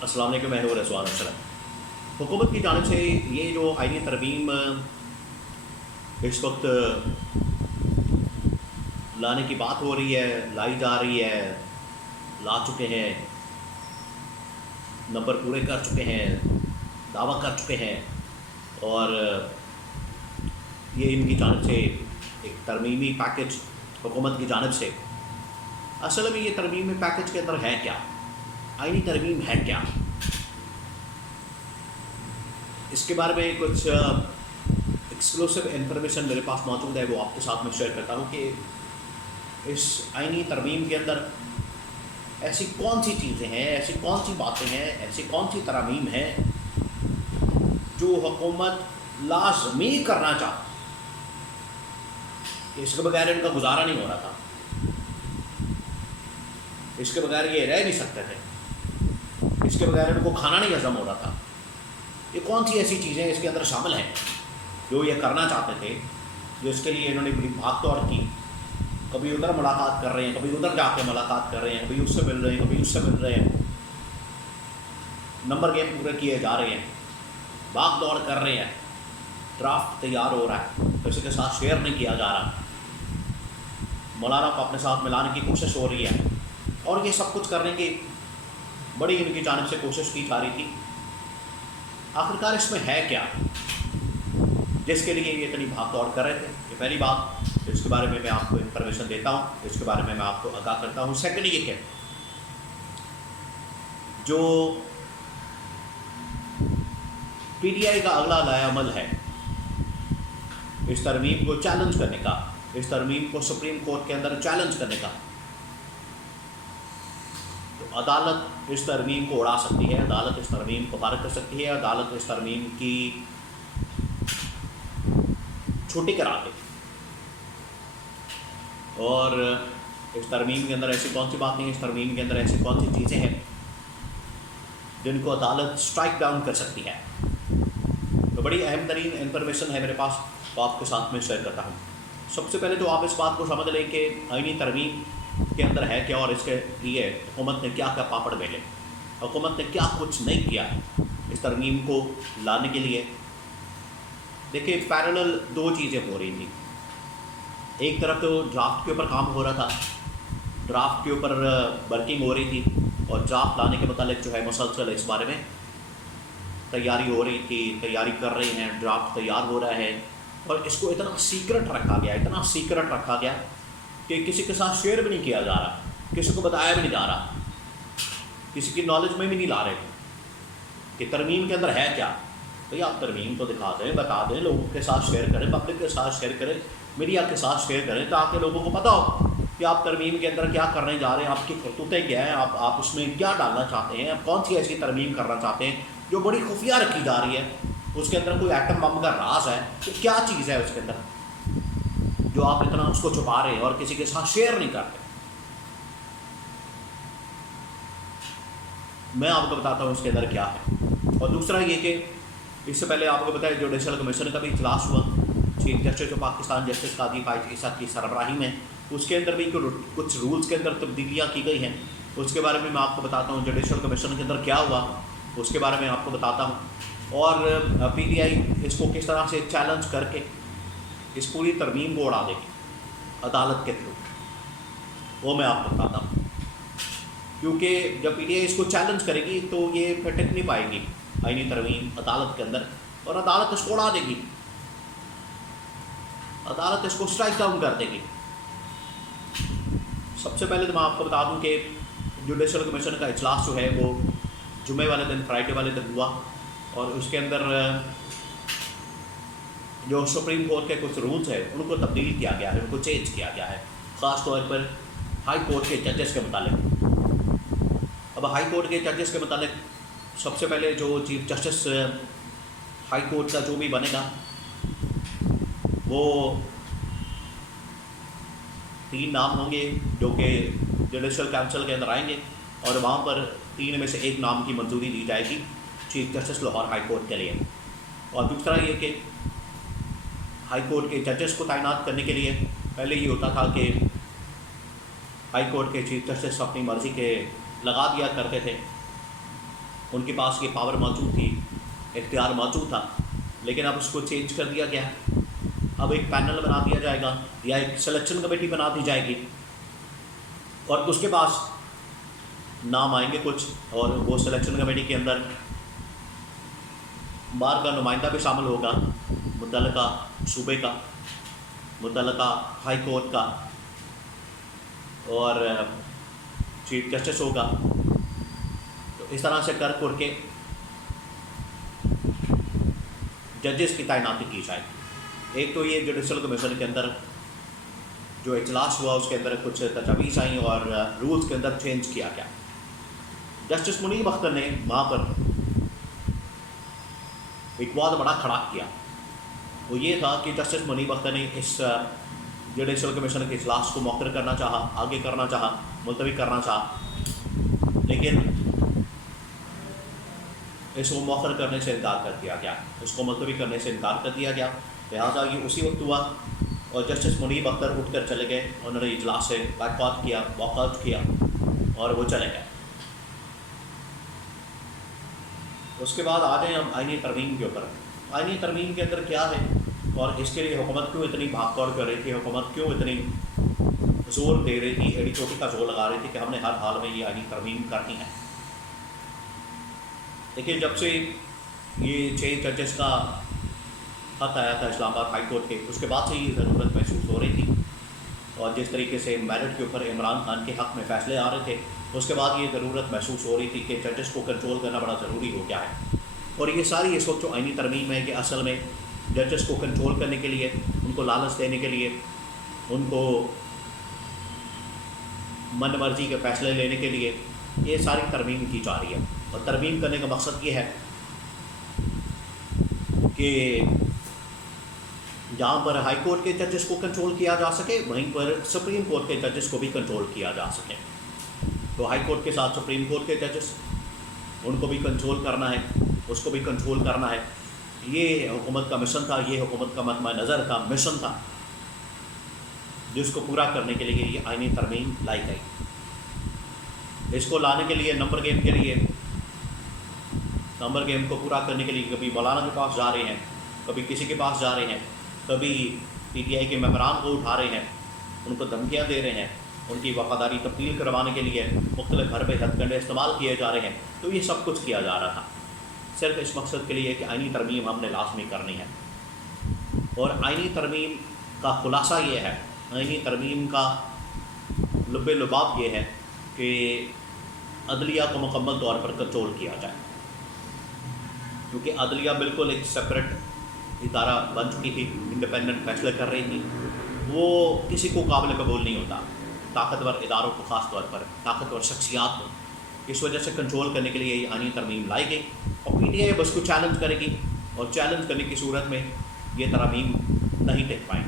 السلام علیکم محبوب رضوان السلام۔ حکومت کی جانب سے یہ جو آئینی ترمیم اس وقت لانے کی بات ہو رہی ہے، لائی جا رہی ہے، لا چکے ہیں، نمبر پورے کر چکے ہیں، دعویٰ کر چکے ہیں، اور یہ ان کی جانب سے ایک ترمیمی پیکج حکومت کی جانب سے، اصل میں یہ ترمیمی پیکج کے اندر ہے کیا، آئینی ترمیم ہے کیا، اس کے بارے میں کچھ ایکسکلوسیو انفارمیشن میرے پاس موجود ہے، وہ آپ کے ساتھ میں شیئر کرتا ہوں کہ اس آئینی ترمیم کے اندر ایسی کون سی چیزیں ہیں، ایسی کون سی باتیں ہیں، ایسی کون سی ترامیم ہیں جو حکومت لازمی کرنا چاہتی، اس کے بغیر ان کا گزارا نہیں ہو رہا تھا، اس کے بغیر یہ رہ نہیں سکتے تھے، اس کے بغیر ان کو کھانا نہیں ہضم ہو رہا تھا۔ یہ کون سی ایسی چیزیں اس کے اندر شامل ہیں جو یہ کرنا چاہتے تھے، جو اس کے لیے انہوں نے بڑی بھاگ دوڑ کی، کبھی ادھر ملاقات کر رہے ہیں، کبھی ادھر جا کے ملاقات کر رہے ہیں، کبھی اس سے مل رہے ہیں، کبھی اس سے مل رہے ہیں، نمبر گیم پورے کیے جا رہے ہیں، بھاگ دوڑ کر رہے ہیں، ڈرافٹ تیار ہو رہا ہے، کسی کے ساتھ شیئر نہیں کیا جا رہا، مولانا کو اپنے ساتھ ملانے کی کوشش ہو رہی ہے، اور یہ سب کچھ کرنے کی بڑی ان کی جانب سے کوشش کی جا رہی تھی۔ آخرکار اس میں ہے کیا جس کے لیے یہ اتنی بھاگ دوڑ کر رہے تھے؟ یہ پہلی بات، اس کے بارے میں آپ کو انفارمیشن دیتا ہوں، اس کے بارے میں آپ کو آگاہ کرتا ہوں۔ سیکنڈ یہ کہ جو پی ٹی آئی کا اگلا لائحہ عمل ہے اس ترمیم کو چیلنج کرنے کا، اس ترمیم کو سپریم کورٹ کے اندر چیلنج کرنے کا، تو عدالت اس ترمیم کو اڑا سکتی ہے، عدالت اس ترمیم کو خارج کر سکتی ہے، عدالت اس ترمیم کی چھٹی کرا دے، اور اس ترمیم کے اندر ایسی کون سی باتیں ہیں، اس ترمیم کے اندر ایسی کون سی چیزیں ہیں جن کو عدالت سٹرائک ڈاؤن کر سکتی ہے۔ تو بڑی اہم ترین انفارمیشن ہے میرے پاس، تو آپ کے ساتھ میں شیئر کرتا ہوں۔ سب سے پہلے تو آپ اس بات کو سمجھ لیں کہ آئینی ترمیم کے اندر ہے کیا، اور اس کے لیے حکومت نے کیا کیا پاپڑ بیلے، حکومت نے کیا کچھ نہیں کیا اس ترمیم کو لانے کے لیے۔ دیکھیں، پیرالل دو چیزیں ہو رہی تھیں، ایک طرف تو ڈرافٹ کے اوپر کام ہو رہا تھا، ڈرافٹ کے اوپر ورکنگ ہو رہی تھی، اور ڈرافٹ لانے کے متعلق جو ہے مسلسل اس بارے میں تیاری ہو رہی تھی، تیاری کر رہے ہیں، ڈرافٹ تیار ہو رہا ہے، اور اس کو اتنا سیکرٹ رکھا گیا، اتنا سیکرٹ رکھا گیا کہ کسی کے ساتھ شیئر بھی نہیں کیا جا رہا، کسی کو بتایا بھی نہیں جا رہا، کسی کی نالج میں بھی نہیں لا رہے کہ ترمیم کے اندر ہے کیا۔ بھئی آپ ترمیم تو دکھا دیں، بتا دیں، لوگوں کے ساتھ شیئر کریں، پبلک کے ساتھ شیئر کریں، میڈیا کے ساتھ شیئر کریں، تاکہ لوگوں کو پتہ ہو کہ آپ ترمیم کے اندر کیا کرنے جا رہے ہیں، آپ کی کرتوتیں کیا ہیں، آپ اس میں کیا ڈالنا چاہتے ہیں، آپ کون سی ایسی ترمیم کرنا چاہتے ہیں جو بڑی خفیہ رکھی جا رہی ہے، اس کے اندر کوئی ایٹم بم کا راز ہے، تو کیا چیز ہے اس کے اندر جو آپ اتنا اس کو چھپا رہے ہیں اور کسی کے ساتھ شیئر نہیں کرتے۔ میں آپ کو بتاتا ہوں اس کے اندر کیا ہے۔ اور دوسرا یہ کہ اس سے پہلے آپ کو بتایا جوڈیشل کمیشن کا بھی اجلاس ہوا، chief justice of Pakistan justice قاضی فائز عیسیٰ کی سربراہی میں، اس کے اندر بھی کچھ رولز کے اندر تبدیلیاں کی گئی ہیں، اس کے بارے میں آپ کو بتاتا ہوں۔ جوڈیشل کمیشن کے اندر کیا ہوا اس کے بارے میں آپ کو بتاتا ہوں، اور پی ٹی آئی اس کو کس طرح سے چیلنج کر کے اس پوری ترمیم کو اڑا دے گی عدالت کے تھرو، وہ میں آپ کو بتاتا ہوں۔ کیونکہ جب پی ٹی آئی اس کو چیلنج کرے گی تو یہ پھر ٹک نہیں پائے گی آئینی ترمیم عدالت کے اندر، اور عدالت اس کو اڑا دے گی، عدالت اس کو سٹرائک ڈاؤن کر دے گی۔ سب سے پہلے تو میں آپ کو بتا دوں کہ جوڈیشل کمیشن کا اجلاس جو ہے وہ جمعے والے دن، فرائیڈے والے دن ہوا، اور اس کے اندر جو سپریم کورٹ کے کچھ رولز ہیں ان کو تبدیل کیا گیا ہے، ان کو چینج کیا گیا ہے، خاص طور پر ہائی کورٹ کے ججز کے متعلق۔ اب ہائی کورٹ کے ججز کے متعلق سب سے پہلے جو چیف جسٹس ہائی کورٹ کا جو بھی بنے گا وہ 3 نام ہوں گے جو کہ جوڈیشل کونسل کے اندر آئیں گے، اور وہاں پر 3 میں سے 1 نام کی منظوری دی جائے گی chief justice Lahore high court کے لیے۔ اور دوسرا یہ کہ ہائی کورٹ کے ججز کو تعینات کرنے کے لیے پہلے یہ ہوتا تھا کہ ہائی کورٹ کے چیف جسٹس اپنی مرضی کے لگا دیا کرتے تھے، ان کے پاس یہ پاور موجود تھی، اختیار موجود تھا، لیکن اب اس کو چینج کر دیا گیا. اب ایک پینل بنا دیا جائے گا یا ایک سلیکشن کمیٹی بنا دی جائے گی، اور اس کے پاس نام آئیں گے کچھ، اور وہ سلیکشن کمیٹی کے اندر بار کا نمائندہ بھی شامل ہوگا، متعلقہ صوبے کا، متعلقہ ہائی کورٹ کا، اور چیف جسٹس ہوگا. تو اس طرح سے کر کے ججز کی تعیناتی کی جائے. ایک تو یہ جوڈیشل کمیشن کے اندر جو اجلاس ہوا اس کے اندر کچھ تجاویز آئیں اور رولز کے اندر چینج کیا گیا. جسٹس منیب اختر نے وہاں پر ایک بہت بڑا کھڑا کیا. وہ یہ تھا کہ جسٹس منیب اختر نے اس جوڈیشل کمیشن کے اجلاس کو مؤخر کرنا چاہا، آگے کرنا چاہا، ملتوی کرنا چاہا، لیکن اس کو مؤخر کرنے سے انکار کر دیا گیا، اس کو ملتوی کرنے سے انکار کر دیا گیا. لہٰذا یہ اسی وقت ہوا اور جسٹس منیب اختر اٹھ کر چلے گئے. انہوں نے اجلاس سے بیک آؤٹ کیا، واک آؤٹ کیا اور وہ چلے گئے. اس کے بعد آ جائیں ہم آئینی ترمیم کے اوپر. آئینی ترمیم کے اندر کیا ہے اور اس کے لیے حکومت کیوں اتنی بھاگ دوڑ کر رہی تھی، حکومت کیوں اتنی زور دے رہی تھی، ایڑی چوٹی کا زور لگا رہی تھی کہ ہم نے ہر حال میں یہ آئینی ترمیم کرنی ہے. دیکھیے جب سے یہ 6 ججز کا خط آیا تھا اسلام آباد ہائی کورٹ کے، اس کے بعد سے یہ ضرورت محسوس ہو رہی تھی، اور جس طریقے سے میرٹ کے اوپر عمران خان کے حق میں فیصلے آ رہے تھے، اس کے بعد یہ ضرورت محسوس ہو رہی تھی کہ ججز کو کنٹرول کرنا بڑا ضروری ہو گیا ہے. اور یہ ساری اس وقت جو آئینی ترمیم ہے کہ اصل میں ججز کو کنٹرول کرنے کے لیے، ان کو لالچ دینے کے لیے، ان کو من مرضی کے فیصلے لینے کے لیے یہ ساری ترمیم کی جا رہی ہے. اور ترمیم کرنے کا مقصد یہ ہے کہ جہاں پر ہائی کورٹ کے ججز کو کنٹرول کیا جا سکے، وہیں پر سپریم کورٹ کے ججز کو بھی کنٹرول کیا جا سکے. تو ہائی کورٹ کے ساتھ سپریم کورٹ کے ججز، ان کو بھی کنٹرول کرنا ہے، اس کو بھی کنٹرول کرنا ہے. یہ حکومت کا مشن تھا، یہ حکومت کا مطمع نظر تھا، مشن تھا، جس کو پورا کرنے کے لیے یہ آئینی ترمیم لائی گئی. اس کو لانے کے لیے نمبر گیم کے لیے، نمبر گیم کو پورا کرنے کے لیے کبھی مولانا کے پاس جا رہے ہیں، کبھی کسی کے پاس جا رہے ہیں، کبھی پی ٹی آئی کے ممبران کو اٹھا رہے ہیں، ان کو دھمکیاں دے رہے ہیں، ان کی وفاداری تبدیل کروانے کے لیے مختلف حربے ہتھ کنڈے استعمال کیے جا رہے ہیں. تو یہ سب کچھ کیا جا رہا تھا صرف اس مقصد کے لیے کہ آئینی ترمیم ہم نے لازمی کرنی ہے. اور آئینی ترمیم کا خلاصہ یہ ہے، آئینی ترمیم کا لب لباب یہ ہے کہ عدلیہ کو مکمل طور پر کنٹرول کیا جائے، کیونکہ عدلیہ بالکل ایک سپریٹ ادارہ بن چکی تھی، انڈیپینڈنٹ فیصلے کر رہی تھی. وہ کسی کو قابل قبول نہیں ہوتا، طاقتور اداروں کو خاص طور پر، طاقتور شخصیات کو. اس وجہ سے کنٹرول کرنے کے لیے یہ آئینی ترمیم لائی گئی، اور پی ٹی آئی بس کو چیلنج کرے گی، اور چیلنج کرنے کی صورت میں یہ ترامیم نہیں ٹک پائیں گی.